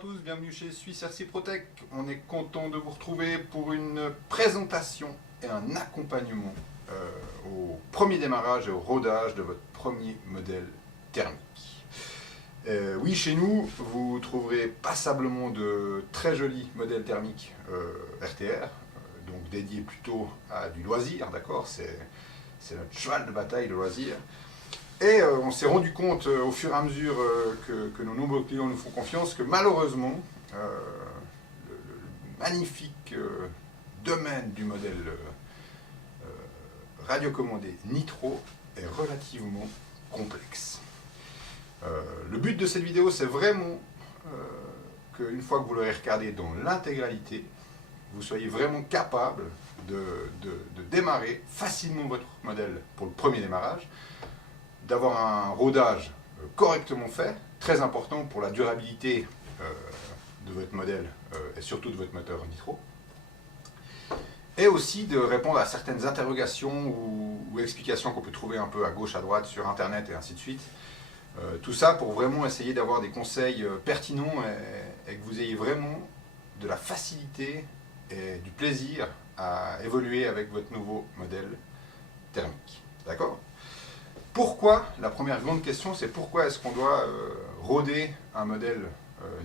Bonjour à tous, bienvenue chez Suisse RC Protec. On est content de vous retrouver pour une présentation et un accompagnement au premier démarrage et au rodage de votre premier modèle thermique. Oui, chez nous, vous trouverez passablement de très jolis modèles thermiques RTR, donc dédiés plutôt à du loisir, d'accord, c'est notre cheval de bataille, le loisir. Et on s'est rendu compte au fur et à mesure que nos nombreux clients nous font confiance que malheureusement, le magnifique domaine du modèle radiocommandé Nitro est relativement complexe. Le but de cette vidéo, c'est vraiment qu'une fois que vous l'aurez regardé dans l'intégralité, vous soyez vraiment capable de démarrer facilement votre modèle pour le premier démarrage, d'avoir un rodage correctement fait, très important pour la durabilité de votre modèle et surtout de votre moteur Nitro, et aussi de répondre à certaines interrogations ou explications qu'on peut trouver un peu à gauche, à droite, sur Internet et ainsi de suite. Tout ça pour vraiment essayer d'avoir des conseils pertinents et que vous ayez vraiment de la facilité et du plaisir à évoluer avec votre nouveau modèle thermique. D'accord ? Pourquoi, la première grande question, c'est pourquoi est-ce qu'on doit roder un modèle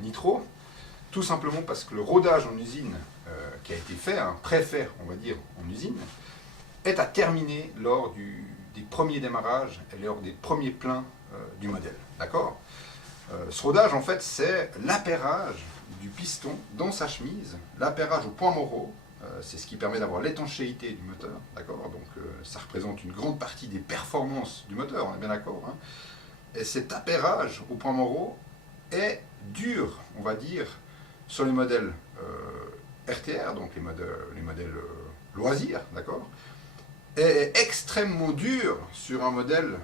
Nitro? Tout simplement parce que le rodage en usine qui a été fait, préfet on va dire en usine, est à terminer lors des premiers démarrages et lors des premiers pleins du modèle. D'accord? Ce rodage en fait c'est l'appairage du piston dans sa chemise, l'appairage au point moraux. C'est ce qui permet d'avoir l'étanchéité du moteur, d'accord? Donc ça représente une grande partie des performances du moteur, on est bien d'accord, hein? Et cet appairage au point moraux est dur, on va dire, sur les modèles RTR, donc les modèles loisirs, d'accord? Et est extrêmement dur sur un modèle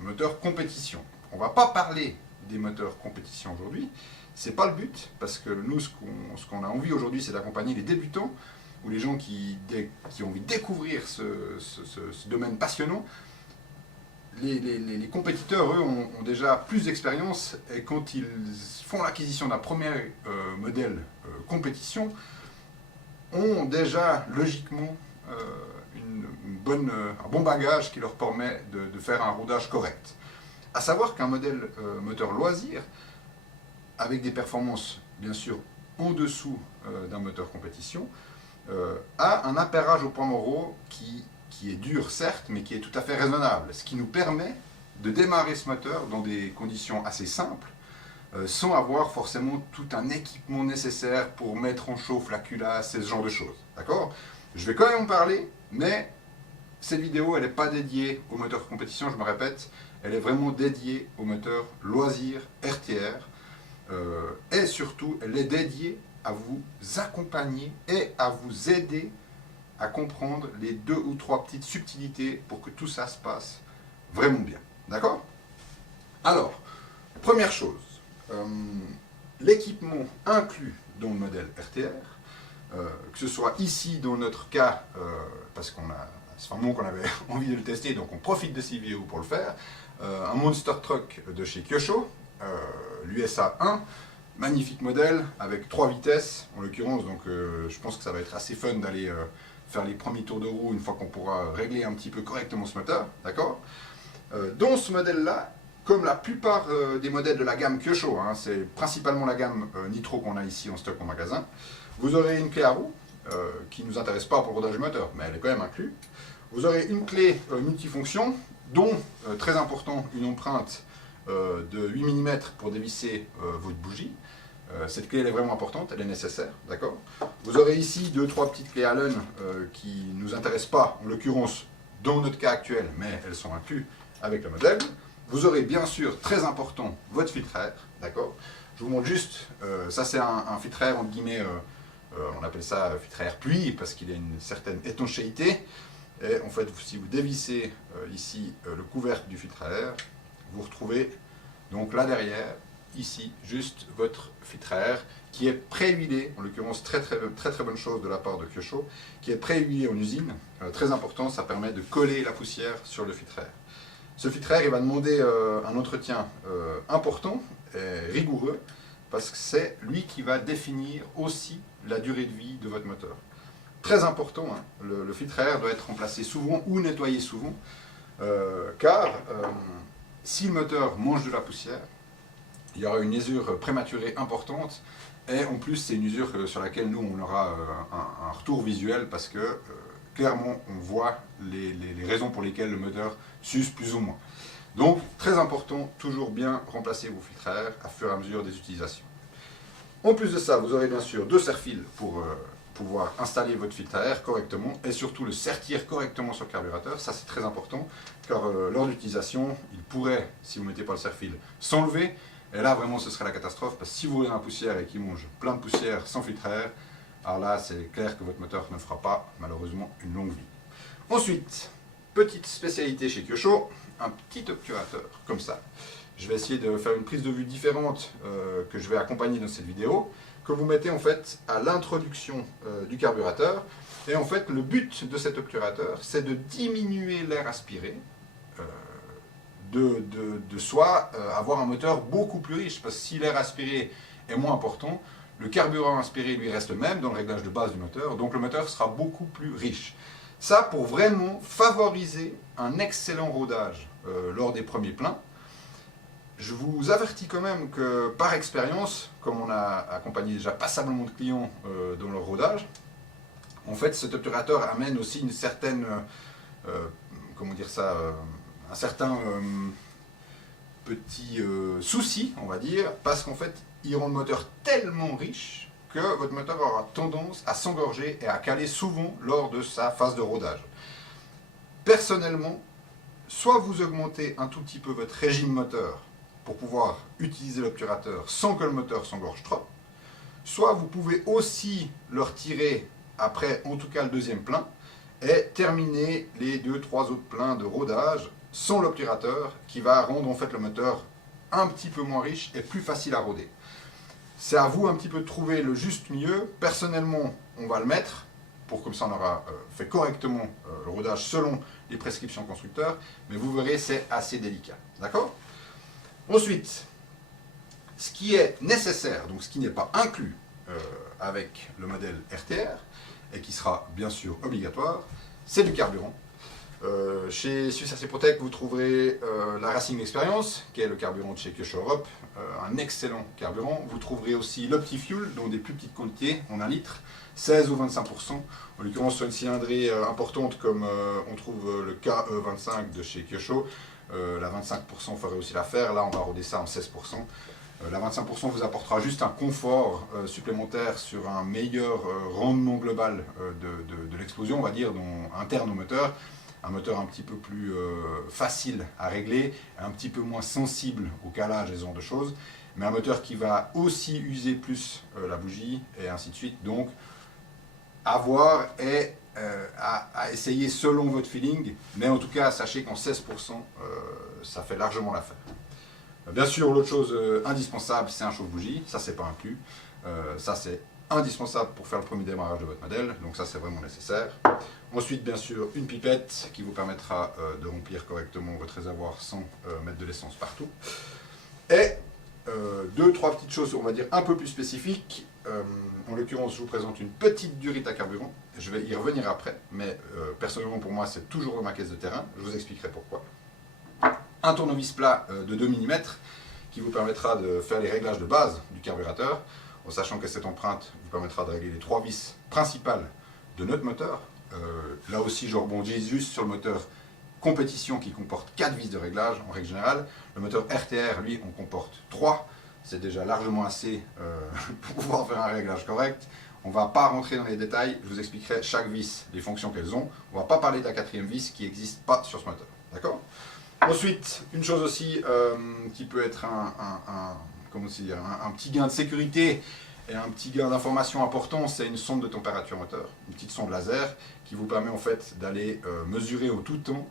moteur compétition. On ne va pas parler des moteurs compétition aujourd'hui. C'est pas le but, parce que nous, ce qu'on a envie aujourd'hui, c'est d'accompagner les débutants ou les gens qui ont envie de découvrir ce domaine passionnant. Les compétiteurs, eux, ont déjà plus d'expérience et quand ils font l'acquisition d'un premier modèle compétition, ont déjà logiquement un bon bagage qui leur permet de faire un rodage correct. À savoir qu'un modèle moteur loisir, avec des performances bien sûr en dessous d'un moteur compétition, a un appairage au point moraux qui est dur certes, mais qui est tout à fait raisonnable, ce qui nous permet de démarrer ce moteur dans des conditions assez simples, sans avoir forcément tout un équipement nécessaire pour mettre en chauffe la culasse et ce genre de choses. D'accord? Je vais quand même en parler, mais cette vidéo elle n'est pas dédiée au moteur compétition, je me répète, elle est vraiment dédiée au moteur loisir RTR. Et surtout, elle est dédiée à vous accompagner et à vous aider à comprendre les 2 ou 3 petites subtilités pour que tout ça se passe vraiment bien. D'accord? Alors, première chose, l'équipement inclus dans le modèle RTR, que ce soit ici dans notre cas, parce c'est un moment qu'on avait envie de le tester, donc on profite de ces vidéos pour le faire, un Monster Truck de chez Kyosho, l'USA 1, magnifique modèle avec 3 vitesses en l'occurrence, donc je pense que ça va être assez fun d'aller faire les premiers tours de roue une fois qu'on pourra régler un petit peu correctement ce moteur, d'accord? Dans ce modèle là, comme la plupart des modèles de la gamme Kyosho, hein, c'est principalement la gamme Nitro qu'on a ici en stock en magasin, vous aurez une clé à roue qui ne nous intéresse pas pour le rodage du moteur, mais elle est quand même inclue. Vous aurez une clé multifonction dont, très important, une empreinte de 8 mm pour dévisser votre bougie. Cette clé elle est vraiment importante, elle est nécessaire, d'accord? Vous aurez ici 2-3 petites clés Allen qui ne nous intéressent pas, en l'occurrence dans notre cas actuel, mais elles sont incluses avec le modèle. Vous aurez bien sûr, très important, votre filtre à air, d'accord? Je vous montre juste, ça c'est un filtre à air, entre guillemets, on appelle ça filtre à air pluie, parce qu'il a une certaine étanchéité. Et en fait, si vous dévissez ici le couvercle du filtre à air, vous retrouvez donc là derrière, ici, juste votre filtre à air qui est pré-huilé, en l'occurrence très bonne chose de la part de Kyosho, qui est pré-huilé en usine, très important, ça permet de coller la poussière sur le filtre à air. Ce filtre à air il va demander un entretien important et rigoureux, parce que c'est lui qui va définir aussi la durée de vie de votre moteur. Très important, hein, le filtre à air doit être remplacé souvent ou nettoyé souvent, car si le moteur mange de la poussière, il y aura une usure prématurée importante, et en plus c'est une usure sur laquelle nous on aura un retour visuel, parce que clairement on voit les raisons pour lesquelles le moteur s'use plus ou moins. Donc très important, toujours bien remplacer vos filtres à air à fur et à mesure des utilisations. En plus de ça, vous aurez bien sûr 2 serre-fils pour pouvoir installer votre filtre à air correctement et surtout le sertir correctement sur le carburateur. Ça c'est très important, car lors d'utilisation, il pourrait, si vous ne mettez pas le serre-fil, s'enlever. Et là vraiment ce serait la catastrophe, parce que si vous roulez dans la poussière et qu'il mange plein de poussière sans filtre à air, alors là c'est clair que votre moteur ne fera pas malheureusement une longue vie. Ensuite, petite spécialité chez Kyosho, un petit obturateur comme ça. Je vais essayer de faire une prise de vue différente que je vais accompagner dans cette vidéo, que vous mettez en fait à l'introduction du carburateur. Et en fait le but de cet obturateur, c'est de diminuer l'air aspiré, de soit avoir un moteur beaucoup plus riche, parce que si l'air aspiré est moins important, le carburant aspiré lui reste le même dans le réglage de base du moteur, donc le moteur sera beaucoup plus riche. Ça pour vraiment favoriser un excellent rodage lors des premiers pleins. Je vous avertis quand même que par expérience, comme on a accompagné déjà passablement de clients dans leur rodage, en fait cet obturateur amène aussi une certaine, comment dire ça, un certain petit souci, on va dire, parce qu'en fait il rend le moteur tellement riche que votre moteur aura tendance à s'engorger et à caler souvent lors de sa phase de rodage. Personnellement, soit vous augmentez un tout petit peu votre régime moteur pour pouvoir utiliser l'obturateur sans que le moteur s'engorge trop, soit vous pouvez aussi le retirer après en tout cas le deuxième plein et terminer les 2-3 autres pleins de rodage sans l'obturateur, qui va rendre en fait le moteur un petit peu moins riche et plus facile à roder. C'est à vous un petit peu de trouver le juste milieu. Personnellement, on va le mettre, pour comme ça on aura fait correctement le rodage selon les prescriptions constructeurs, mais vous verrez c'est assez délicat. D'accord ? Ensuite, ce qui est nécessaire, donc ce qui n'est pas inclus avec le modèle RTR, et qui sera bien sûr obligatoire, c'est du carburant. Chez Suisse AC Protec, vous trouverez la Racing Experience, qui est le carburant de chez Kyosho Europe, un excellent carburant. Vous trouverez aussi l'OptiFuel, dont des plus petites quantités, en 1 litre, 16 ou 25%. En l'occurrence, sur une cylindrée importante comme on trouve le KE25 de chez Kyosho, la 25% ferait aussi l'affaire. Là, on va roder ça en 16%. La 25% vous apportera juste un confort supplémentaire sur un meilleur rendement global de l'explosion, on va dire, interne au moteur. Un moteur un petit peu plus facile à régler, un petit peu moins sensible au calage et ce genre de choses, mais un moteur qui va aussi user plus la bougie, et ainsi de suite. Donc, à voir et à essayer selon votre feeling, mais en tout cas, sachez qu'en 16%, ça fait largement l'affaire. Bien sûr, l'autre chose indispensable, c'est un chauffe-bougie, ça c'est pas inclus, ça c'est indispensable pour faire le premier démarrage de votre modèle, donc ça c'est vraiment nécessaire. Ensuite, bien sûr, une pipette qui vous permettra de remplir correctement votre réservoir sans mettre de l'essence partout. Et 2-3 petites choses, on va dire, un peu plus spécifiques. En l'occurrence, je vous présente une petite durite à carburant. Je vais y revenir après, mais personnellement pour moi, c'est toujours dans ma caisse de terrain. Je vous expliquerai pourquoi. Un tournevis plat de 2 mm qui vous permettra de faire les réglages de base du carburateur, en sachant que cette empreinte vous permettra de régler les 3 vis principales de notre moteur. Là aussi, je rebondis juste sur le moteur compétition qui comporte 4 vis de réglage en règle générale. Le moteur RTR, lui, en comporte 3. C'est déjà largement assez pour pouvoir faire un réglage correct. On ne va pas rentrer dans les détails, je vous expliquerai chaque vis, les fonctions qu'elles ont. On ne va pas parler de la 4e vis qui n'existe pas sur ce moteur. D'accord ? Ensuite, une chose aussi qui peut être comment dire, un petit gain de sécurité et un petit gain d'information important, c'est une sonde de température moteur, une petite sonde laser qui vous permet en fait d'aller mesurer au tout temps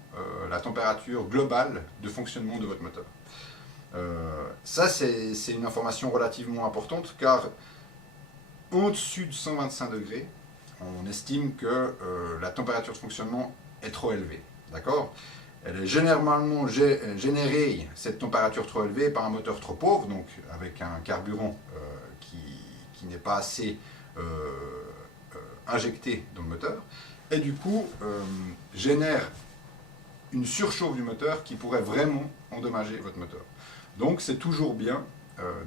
la température globale de fonctionnement de votre moteur. Ça c'est une information relativement importante, car au-dessus de 125 degrés, on estime que la température de fonctionnement est trop élevée. D'accord ? Elle est généralement générée, cette température trop élevée, par un moteur trop pauvre, donc avec un carburant qui n'est pas assez injecté dans le moteur, et du coup génère une surchauffe du moteur qui pourrait vraiment endommager votre moteur. Donc c'est toujours bien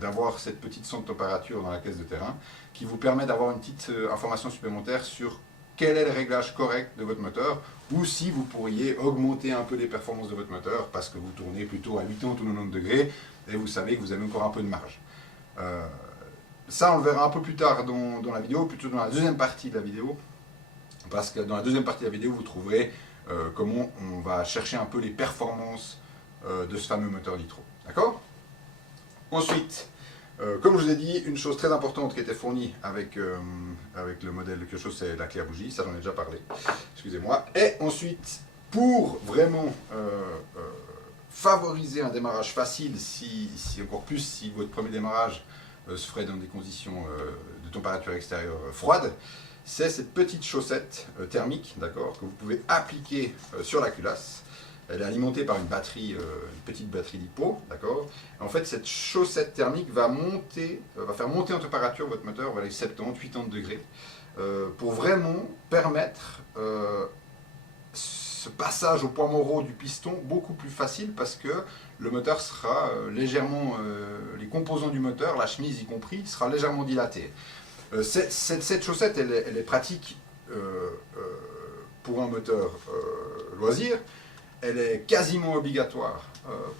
d'avoir cette petite sonde de température dans la caisse de terrain qui vous permet d'avoir une petite information supplémentaire sur quel est le réglage correct de votre moteur, ou si vous pourriez augmenter un peu les performances de votre moteur parce que vous tournez plutôt à 80 ou 90 degrés et vous savez que vous avez encore un peu de marge. Ça, on le verra un peu plus tard dans la vidéo, plutôt dans la deuxième partie de la vidéo, parce que dans la deuxième partie de la vidéo, vous trouverez comment on va chercher un peu les performances de ce fameux moteur nitro. D'accord? Ensuite, comme je vous ai dit, une chose très importante qui était fournie avec le modèle de Kyosho, c'est la clé à bougie, ça j'en ai déjà parlé, excusez-moi. Et ensuite, pour vraiment favoriser un démarrage facile, encore plus si votre premier démarrage se ferait dans des conditions de température extérieure froide, c'est cette petite chaussette thermique, d'accord, que vous pouvez appliquer sur la culasse. Elle est alimentée par une batterie, une petite batterie d'hypo, d'accord. En fait, cette chaussette thermique va faire monter en température votre moteur vers les 70-80 degrés, pour vraiment permettre ce passage au point moraux du piston beaucoup plus facile, parce que le moteur sera légèrement, les composants du moteur, la chemise y compris, sera légèrement dilatée. Cette chaussette, elle est pratique pour un moteur loisir. Elle est quasiment obligatoire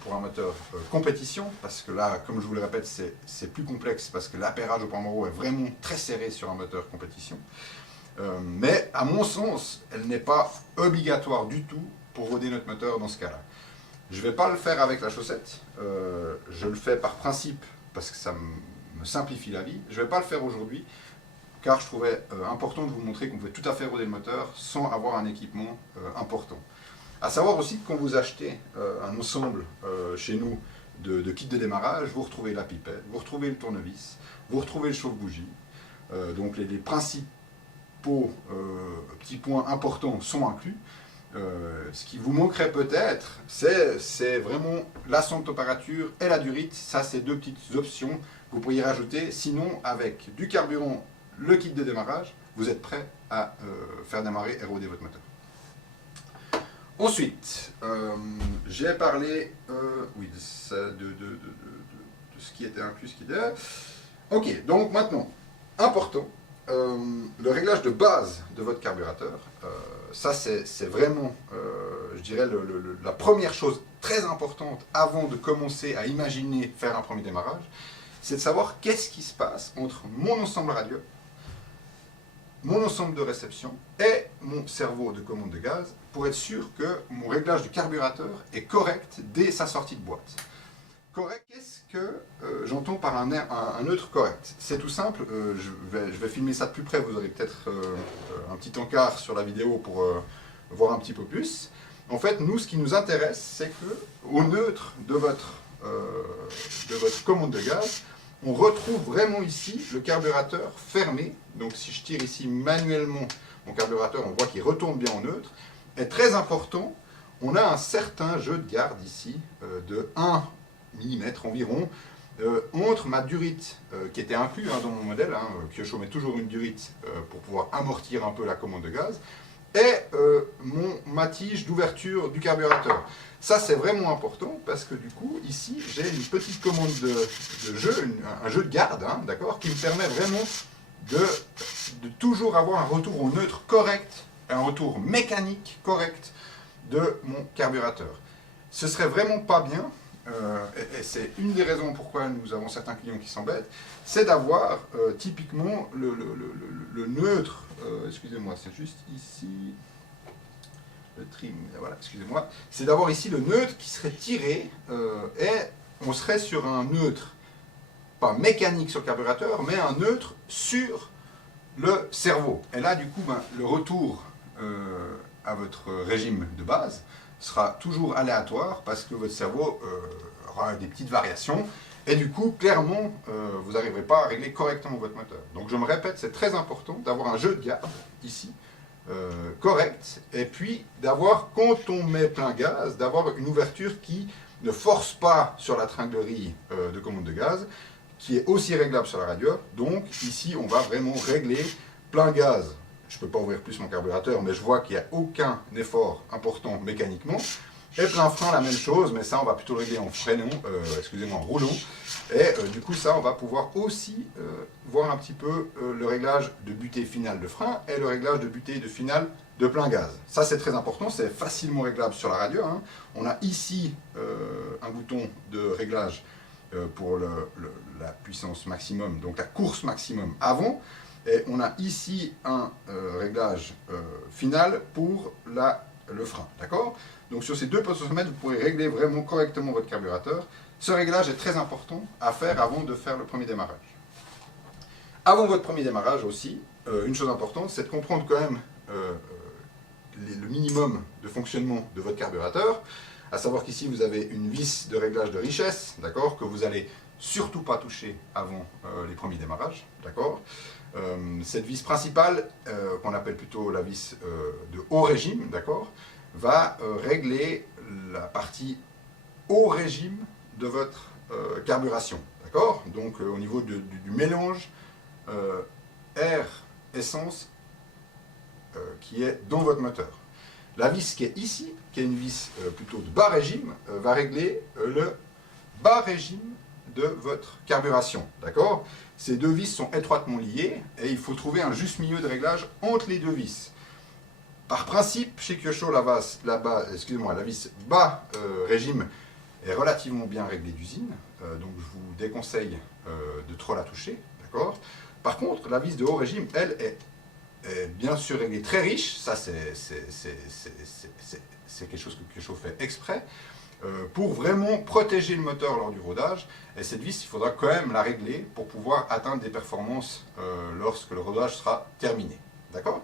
pour un moteur compétition, parce que là, comme je vous le répète, c'est plus complexe, parce que l'appairage au point moraux est vraiment très serré sur un moteur compétition. Mais à mon sens, elle n'est pas obligatoire du tout pour roder notre moteur dans ce cas-là. Je ne vais pas le faire avec la chaussette, je le fais par principe, parce que ça me simplifie la vie. Je ne vais pas le faire aujourd'hui, car je trouvais important de vous montrer qu'on pouvait tout à fait roder le moteur sans avoir un équipement important. A savoir aussi que quand vous achetez un ensemble chez nous de kits de démarrage, vous retrouvez la pipette, vous retrouvez le tournevis, vous retrouvez le chauffe-bougie. Donc les principaux petits points importants sont inclus. Ce qui vous manquerait peut-être, c'est vraiment la sonde de température et la durite. Ça, c'est deux petites options que vous pourriez rajouter. Sinon, avec du carburant, le kit de démarrage, vous êtes prêt à faire démarrer et roder votre moteur. Ensuite, j'ai parlé oui, de ce qui était inclus, ce qui était... Ok, donc maintenant, important, le réglage de base de votre carburateur, ça c'est vraiment, je dirais, la première chose très importante avant de commencer à imaginer faire un premier démarrage, c'est de savoir qu'est-ce qui se passe entre mon ensemble radio, mon ensemble de réception et mon cerveau de commande de gaz pour être sûr que mon réglage du carburateur est correct dès sa sortie de boîte. Correct, qu'est-ce que j'entends par un neutre correct? C'est tout simple, je vais filmer ça de plus près, vous aurez peut-être un petit encart sur la vidéo pour voir un petit peu plus. En fait, nous, ce qui nous intéresse, c'est que au neutre de votre commande de gaz, on retrouve vraiment ici le carburateur fermé. Donc si je tire ici manuellement mon carburateur, on voit qu'il retourne bien en neutre. Et très important, on a un certain jeu de garde ici de 1 mm environ entre ma durite qui était inclus dans mon modèle. Kyosho met toujours une durite pour pouvoir amortir un peu la commande de gaz, et ma tige d'ouverture du carburateur. Ça, c'est vraiment important parce que du coup, ici, j'ai une petite commande de jeu, un jeu de garde, d'accord, qui me permet vraiment de toujours avoir un retour au neutre correct, un retour mécanique correct de mon carburateur. Ce serait vraiment pas bien, et c'est une des raisons pourquoi nous avons certains clients qui s'embêtent, c'est d'avoir typiquement le neutre, excusez-moi, c'est juste ici, le trim, voilà, excusez-moi, c'est d'avoir ici le neutre qui serait tiré, et on serait sur un neutre, pas mécanique sur le carburateur, mais un neutre sur le cerveau. Et là, du coup, le retour à votre régime de base sera toujours aléatoire parce que votre cerveau aura des petites variations, et du coup, clairement, vous n'arriverez pas à régler correctement votre moteur. Donc je me répète, c'est très important d'avoir un jeu de garde ici correcte, et puis d'avoir, quand on met plein gaz, d'avoir une ouverture qui ne force pas sur la tringlerie de commande de gaz, qui est aussi réglable sur la radio. Donc ici, on va vraiment régler plein gaz. Je ne peux pas ouvrir plus mon carburateur, mais je vois qu'il n'y a aucun effort important mécaniquement. Et plein frein, la même chose, mais ça, on va plutôt le régler en freinant, excusez-moi, en roulant. Et du coup, ça, on va pouvoir aussi voir un petit peu le réglage de butée finale de frein et le réglage de butée de finale de plein gaz. Ça, c'est très important, c'est facilement réglable sur la radio, hein. On a ici un bouton de réglage pour la puissance maximum, donc la course maximum avant. Et on a ici un réglage final pour le frein, d'accord? Donc sur ces deux potentiomètres, vous pourrez régler vraiment correctement votre carburateur. Ce réglage est très important à faire avant de faire le premier démarrage. Avant votre premier démarrage aussi, une chose importante, c'est de comprendre quand même le minimum de fonctionnement de votre carburateur. À savoir qu'ici, vous avez une vis de réglage de richesse, d'accord, que vous allez surtout pas toucher avant les premiers démarrages, d'accord. Cette vis principale, qu'on appelle plutôt la vis de haut régime, d'accord, va régler la partie haut régime de votre carburation, d'accord. Donc au niveau du mélange air-essence qui est dans votre moteur. La vis qui est ici, qui est une vis plutôt de bas régime, va régler le bas régime de votre carburation, d'accord. Ces deux vis sont étroitement liées et il faut trouver un juste milieu de réglage entre les deux vis. Par principe, chez Kyosho, la vis bas régime est relativement bien réglée d'usine, donc je vous déconseille de trop la toucher, d'accord. Par contre, la vis de haut régime, elle, est bien sûr réglée très riche, ça c'est quelque chose que Kyosho fait exprès, pour vraiment protéger le moteur lors du rodage. Et cette vis, il faudra quand même la régler pour pouvoir atteindre des performances lorsque le rodage sera terminé, d'accord.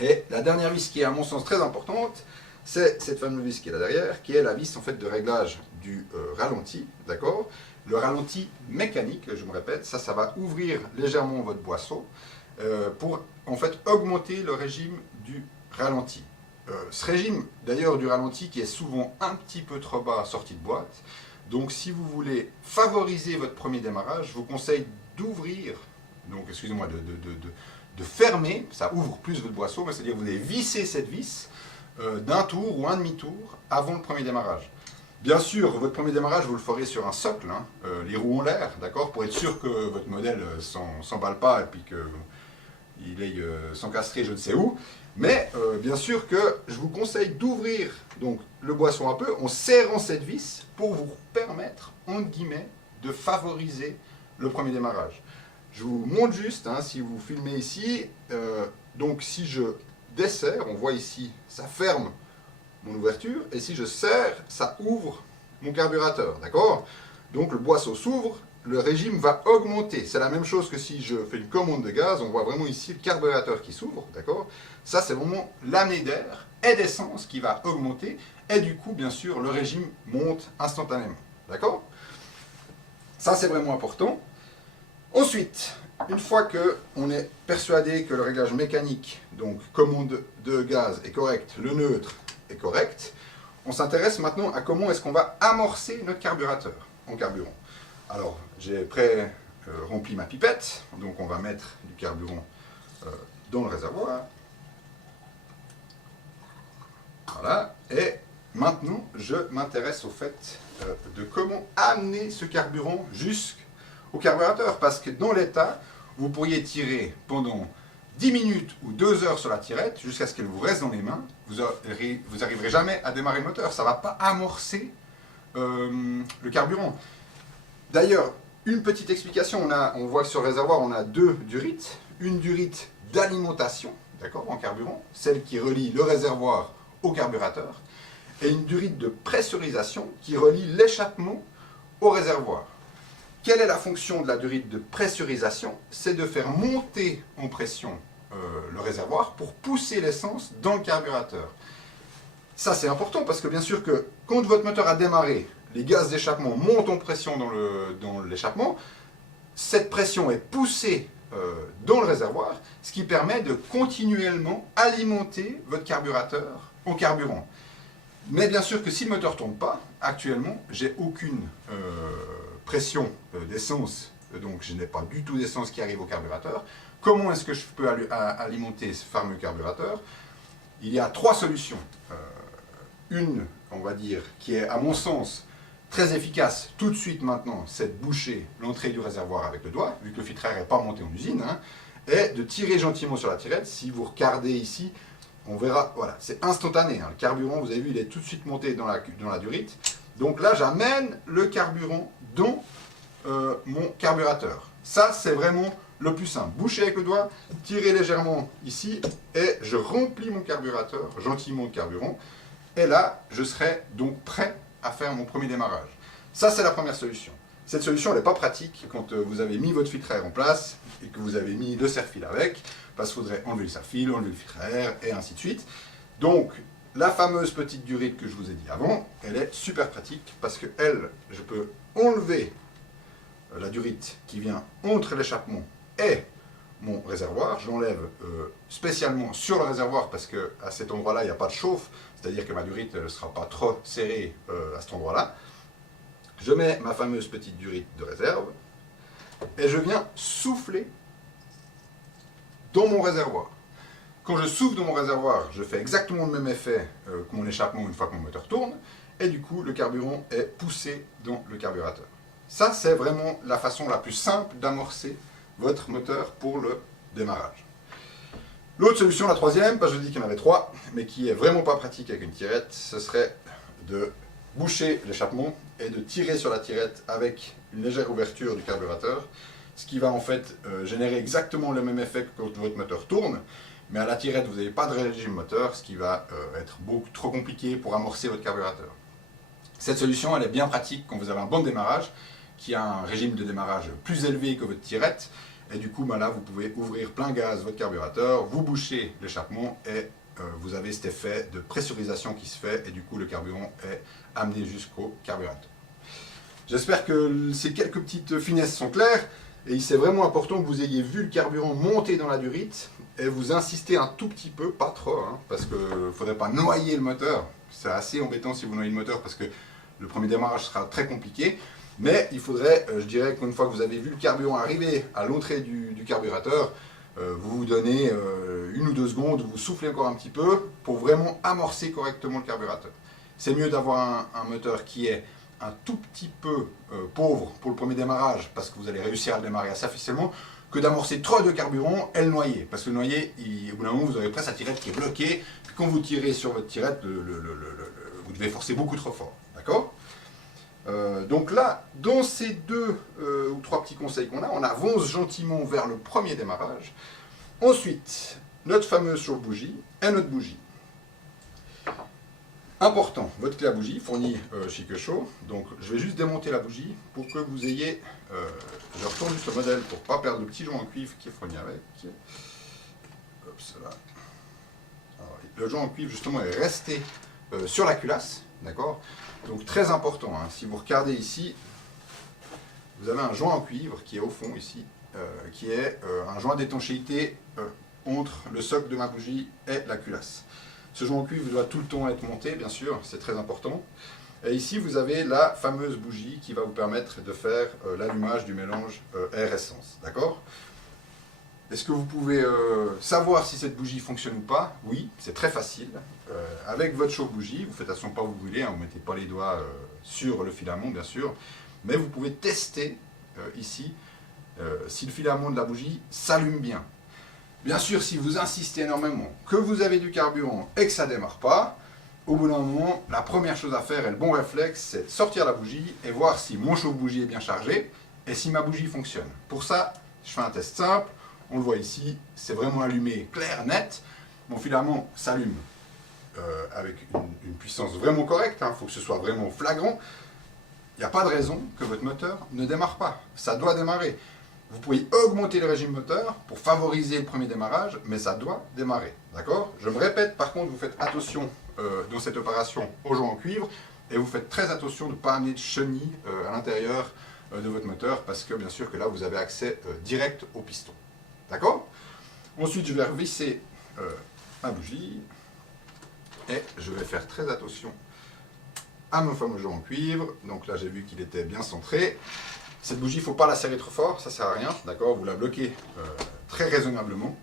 Et la dernière vis qui est à mon sens très importante, c'est cette fameuse vis qui est là derrière, qui est la vis en fait de réglage du ralenti, d'accord. Le ralenti mécanique, je me répète, ça va ouvrir légèrement votre boisseau pour en fait augmenter le régime du ralenti. Ce régime d'ailleurs du ralenti qui est souvent un petit peu trop bas sorti de boîte, donc si vous voulez favoriser votre premier démarrage, je vous conseille d'ouvrir, donc excusez-moi, de fermer, ça ouvre plus votre boisseau, mais c'est-à-dire que vous allez visser cette vis d'un tour ou un demi-tour avant le premier démarrage. Bien sûr, votre premier démarrage, vous le ferez sur un socle, hein, les roues en l'air, d'accord, pour être sûr que votre modèle s'emballe pas et puis qu'il aille s'encastrer je ne sais où. Mais bien sûr que je vous conseille d'ouvrir donc le boisseau un peu en serrant cette vis pour vous permettre, entre guillemets, de favoriser le premier démarrage. Je vous montre juste, hein, si vous filmez ici, donc si je desserre, on voit ici, ça ferme mon ouverture, et si je serre, ça ouvre mon carburateur, d'accord? Donc le boisseau s'ouvre, le régime va augmenter. C'est la même chose que si je fais une commande de gaz, on voit vraiment ici le carburateur qui s'ouvre, d'accord? Ça, c'est vraiment l'amener d'air et d'essence qui va augmenter, et du coup, bien sûr, le régime monte instantanément, d'accord? Ça, c'est vraiment important. Ensuite, une fois qu'on est persuadé que le réglage mécanique, donc commande de gaz est correct, le neutre est correct, on s'intéresse maintenant à comment est-ce qu'on va amorcer notre carburateur en carburant. Alors, j'ai rempli ma pipette, donc on va mettre du carburant dans le réservoir. Voilà, et maintenant je m'intéresse au fait de comment amener ce carburant jusqu'au carburateur, parce que dans l'état, vous pourriez tirer pendant 10 minutes ou 2 heures sur la tirette jusqu'à ce qu'elle vous reste dans les mains, vous n'arriverez jamais à démarrer le moteur, ça ne va pas amorcer le carburant. D'ailleurs, une petite explication, on voit que sur le réservoir on a deux durites, une durite d'alimentation, d'accord, en carburant, celle qui relie le réservoir au carburateur, et une durite de pressurisation qui relie l'échappement au réservoir. Quelle est la fonction de la durite de pressurisation? C'est de faire monter en pression le réservoir pour pousser l'essence dans le carburateur. Ça c'est important parce que bien sûr que quand votre moteur a démarré, les gaz d'échappement montent en pression dans l'échappement, cette pression est poussée dans le réservoir, ce qui permet de continuellement alimenter votre carburateur en carburant. Mais bien sûr que si le moteur ne tourne pas, actuellement, j'ai aucune pression d'essence, donc je n'ai pas du tout d'essence qui arrive au carburateur. Comment est-ce que je peux alimenter ce fameux carburateur? Il y a trois solutions. Une, on va dire, qui est à mon sens très efficace tout de suite maintenant, c'est de boucher l'entrée du réservoir avec le doigt, vu que le filtre à air n'est pas monté en usine, hein, et de tirer gentiment sur la tirette. Si vous regardez ici, on verra, voilà, c'est instantané, hein. Le carburant, vous avez vu, il est tout de suite monté dans la durite. Donc là, j'amène le carburant dans mon carburateur. Ça, c'est vraiment le plus simple. Boucher avec le doigt, tirer légèrement ici, et je remplis mon carburateur, gentiment de carburant. Et là, je serai donc prêt à faire mon premier démarrage. Ça, c'est la première solution. Cette solution, elle n'est pas pratique quand vous avez mis votre filtre à air en place et que vous avez mis le serre-fil avec, parce qu'il faudrait enlever le serre-fil, enlever le filtre à air, et ainsi de suite. Donc, la fameuse petite durite que je vous ai dit avant, elle est super pratique, parce que elle, je peux enlever la durite qui vient entre l'échappement et mon réservoir. Je l'enlève spécialement sur le réservoir, parce qu'à cet endroit-là, il n'y a pas de chauffe, c'est-à-dire que ma durite ne sera pas trop serrée à cet endroit-là. Je mets ma fameuse petite durite de réserve, et je viens souffler dans mon réservoir. Quand je souffle dans mon réservoir, je fais exactement le même effet que mon échappement une fois que mon moteur tourne, et du coup, le carburant est poussé dans le carburateur. Ça, c'est vraiment la façon la plus simple d'amorcer votre moteur pour le démarrage. L'autre solution, la troisième, je dis qu'il y en avait trois, mais qui est vraiment pas pratique avec une tirette, ce serait de boucher l'échappement et de tirer sur la tirette avec une légère ouverture du carburateur, ce qui va en fait générer exactement le même effet que quand votre moteur tourne, mais à la tirette vous n'avez pas de régime moteur, ce qui va être beaucoup trop compliqué pour amorcer votre carburateur. Cette solution, elle est bien pratique quand vous avez un bon démarrage, qui a un régime de démarrage plus élevé que votre tirette, et du coup là vous pouvez ouvrir plein gaz votre carburateur, vous bouchez l'échappement et vous avez cet effet de pressurisation qui se fait, et du coup le carburant est amené jusqu'au carburateur. J'espère que ces quelques petites finesses sont claires, et c'est vraiment important que vous ayez vu le carburant monter dans la durite, et vous insistez un tout petit peu, pas trop, hein, parce qu'il ne faudrait pas noyer le moteur. C'est assez embêtant si vous noyez le moteur, parce que le premier démarrage sera très compliqué. Mais il faudrait, je dirais qu'une fois que vous avez vu le carburant arriver à l'entrée du carburateur, vous vous donnez 1 ou 2 secondes, vous soufflez encore un petit peu pour vraiment amorcer correctement le carburateur. C'est mieux d'avoir un moteur qui est un tout petit peu pauvre pour le premier démarrage, parce que vous allez réussir à le démarrer assez facilement, que d'amorcer trop de carburant et le noyer. Parce que le noyer, au bout d'un moment, vous aurez presque la tirette qui est bloquée. Puis quand vous tirez sur votre tirette, vous devez forcer beaucoup trop fort. D'accord ? Donc là, dans ces 2 ou 3 petits conseils qu'on a, on avance gentiment vers le premier démarrage. Ensuite, notre fameuse chauffe-bougie et notre bougie. Important, votre clé à bougie fournie chez Keuchot. Donc je vais juste démonter la bougie pour que vous ayez... je retourne juste le modèle pour ne pas perdre le petit joint en cuivre qui est fourni avec. Hop, cela. Alors, le joint en cuivre justement est resté sur la culasse, d'accord? Donc très important, hein, si vous regardez ici, vous avez un joint en cuivre qui est au fond ici, qui est un joint d'étanchéité entre le socle de ma bougie et la culasse. Ce joint en cuivre doit tout le temps être monté, bien sûr, c'est très important. Et ici, vous avez la fameuse bougie qui va vous permettre de faire l'allumage du mélange air-essence, d'accord? Est-ce que vous pouvez savoir si cette bougie fonctionne ou pas? Oui, c'est très facile. Avec votre chauffe-bougie, vous faites attention de ne pas vous brûler, hein, vous ne mettez pas les doigts sur le filament, bien sûr, mais vous pouvez tester ici si le filament de la bougie s'allume bien. Bien sûr, si vous insistez énormément, que vous avez du carburant et que ça ne démarre pas, au bout d'un moment, la première chose à faire et le bon réflexe, c'est de sortir la bougie et voir si mon chauffe-bougie est bien chargé et si ma bougie fonctionne. Pour ça, je fais un test simple. On le voit ici, c'est vraiment allumé clair, net. Mon filament s'allume avec une puissance vraiment correcte. Il faut que ce soit vraiment flagrant. Il n'y a pas de raison que votre moteur ne démarre pas. Ça doit démarrer. Vous pouvez augmenter le régime moteur pour favoriser le premier démarrage, mais ça doit démarrer. D'accord? Je me répète, par contre, vous faites attention dans cette opération aux joints en cuivre, et vous faites très attention de ne pas amener de chenilles à l'intérieur de votre moteur, parce que bien sûr que là, vous avez accès direct au piston. D'accord? Ensuite, je vais revisser ma bougie. Et je vais faire très attention à mon fameux joint en cuivre. Donc là, j'ai vu qu'il était bien centré. Cette bougie, il ne faut pas la serrer trop fort, ça ne sert à rien. D'accord? Vous la bloquez très raisonnablement.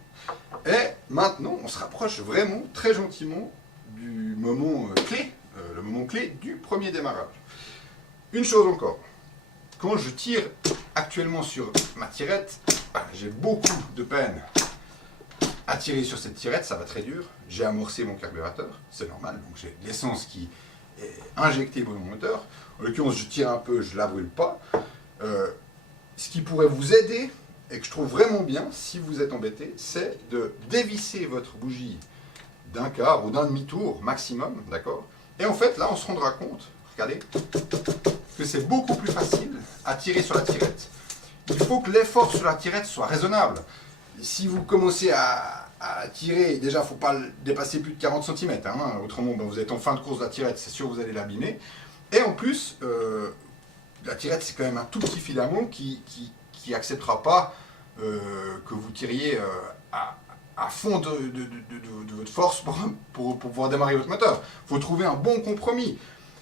Et maintenant, on se rapproche vraiment, très gentiment, du moment clé, le moment clé du premier démarrage. Une chose encore, quand je tire actuellement sur ma tirette, j'ai beaucoup de peine à tirer sur cette tirette, ça va très dur. J'ai amorcé mon carburateur, c'est normal, donc j'ai de l'essence qui est injectée dans mon moteur. En l'occurrence, je tire un peu, je ne la brûle pas. Ce qui pourrait vous aider, et que je trouve vraiment bien, si vous êtes embêté, c'est de dévisser votre bougie d'un quart ou d'un demi-tour maximum, d'accord? Et en fait, là, on se rendra compte, regardez, que c'est beaucoup plus facile à tirer sur la tirette. Il faut que l'effort sur la tirette soit raisonnable. Si vous commencez à tirer, déjà, il ne faut pas dépasser plus de 40 cm, hein, autrement, ben, vous êtes en fin de course de la tirette, c'est sûr que vous allez l'abîmer. Et en plus, la tirette, c'est quand même un tout petit filament qui acceptera pas que vous tiriez à fond de votre force pour pouvoir démarrer votre moteur. Il faut trouver un bon compromis.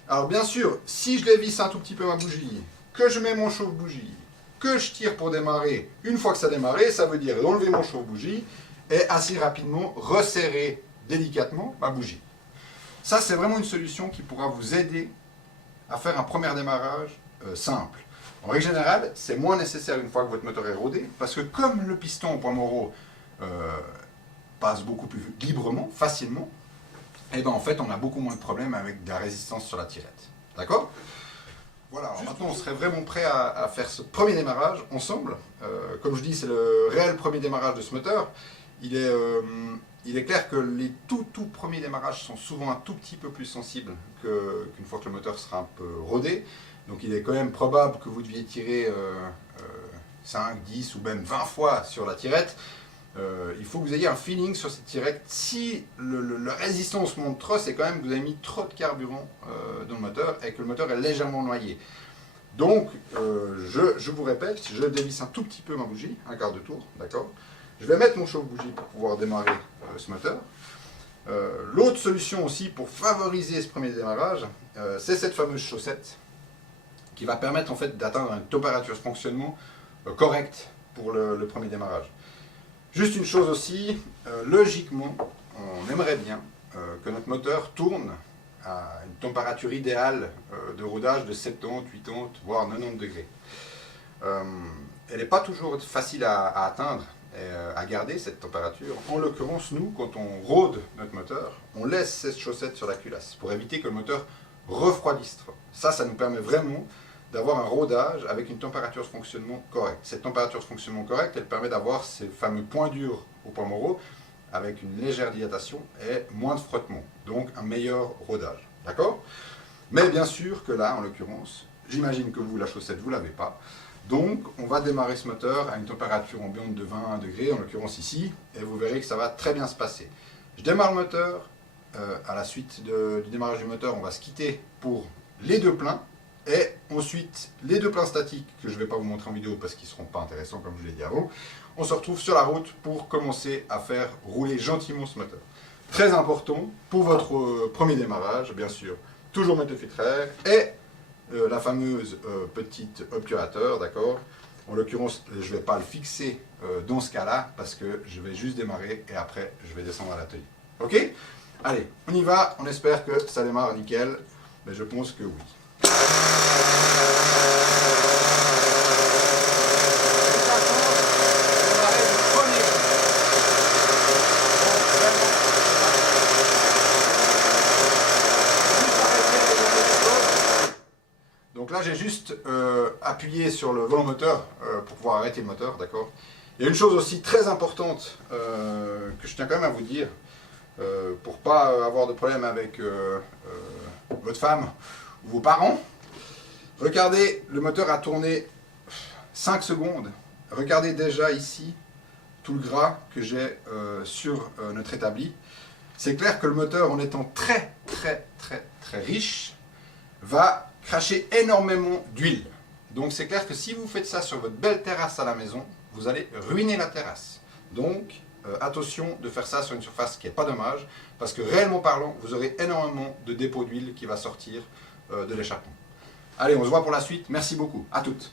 Alors bien sûr, si je dévisse un tout petit peu ma bougie, que je mets mon chauffe-bougie, que je tire pour démarrer, une fois que ça a démarré, ça veut dire enlever mon chauffe-bougie et assez rapidement resserrer délicatement ma bougie. Ça, c'est vraiment une solution qui pourra vous aider à faire un premier démarrage simple. En règle générale, c'est moins nécessaire une fois que votre moteur est rodé, parce que comme le piston au point moro passe beaucoup plus librement, facilement, et ben en fait on a beaucoup moins de problèmes avec de la résistance sur la tirette. D'accord? Voilà, alors maintenant on serait vraiment prêt à faire ce premier démarrage ensemble. Comme je dis, c'est le réel premier démarrage de ce moteur. Il est clair que les tout premiers démarrages sont souvent un tout petit peu plus sensibles qu'une fois que le moteur sera un peu rodé. Donc il est quand même probable que vous deviez tirer 5, 10 ou même 20 fois sur la tirette. Il faut que vous ayez un feeling sur cette tirette. Si la résistance monte trop, c'est quand même que vous avez mis trop de carburant dans le moteur et que le moteur est légèrement noyé. Donc, je vous répète, je dévisse un tout petit peu ma bougie, un quart de tour, d'accord? Je vais mettre mon chauffe-bougie pour pouvoir démarrer ce moteur. L'autre solution aussi pour favoriser ce premier démarrage, c'est cette fameuse chaussette qui va permettre en fait d'atteindre une température de fonctionnement correcte pour le premier démarrage. Juste une chose aussi, logiquement, on aimerait bien que notre moteur tourne à une température idéale de rodage de 70, 80, voire 90 degrés. Elle n'est pas toujours facile à atteindre et à garder cette température. En l'occurrence, nous, quand on rôde notre moteur, on laisse cette chaussette sur la culasse pour éviter que le moteur refroidisse trop. Ça nous permet vraiment d'avoir un rodage avec une température de fonctionnement correcte. Cette température de fonctionnement correcte, elle permet d'avoir ces fameux points durs au point moro avec une légère dilatation et moins de frottement, donc un meilleur rodage. D'accord? Mais bien sûr que là, en l'occurrence, j'imagine que vous, la chaussette, vous ne l'avez pas. Donc, on va démarrer ce moteur à une température ambiante de 20 degrés, en l'occurrence ici, et vous verrez que ça va très bien se passer. Je démarre le moteur. À la suite du démarrage du moteur, on va se quitter pour les deux pleins. Et ensuite, les deux pleins statiques, que je ne vais pas vous montrer en vidéo parce qu'ils ne seront pas intéressants comme je l'ai dit avant, on se retrouve sur la route pour commencer à faire rouler gentiment ce moteur. Très important pour votre premier démarrage, bien sûr, toujours mettre le filtre à air et la fameuse petite obturateur, d'accord? En l'occurrence, je ne vais pas le fixer dans ce cas-là parce que je vais juste démarrer et après, je vais descendre à l'atelier. Ok? Allez, on y va, on espère que ça démarre nickel, mais je pense que oui. Donc là j'ai juste appuyé sur le volant moteur pour pouvoir arrêter le moteur, d'accord? Il y a une chose aussi très importante que je tiens quand même à vous dire, pour ne pas avoir de problème avec votre femme ou vos parents. Regardez, le moteur a tourné 5 secondes. Regardez déjà ici tout le gras que j'ai sur notre établi. C'est clair que le moteur, en étant très riche, va cracher énormément d'huile. Donc c'est clair que si vous faites ça sur votre belle terrasse à la maison, vous allez ruiner la terrasse. Donc, attention de faire ça sur une surface qui n'est pas dommage, parce que réellement parlant, vous aurez énormément de dépôts d'huile qui va sortir de l'échappement. Allez, on se voit pour la suite. Merci beaucoup. À toutes.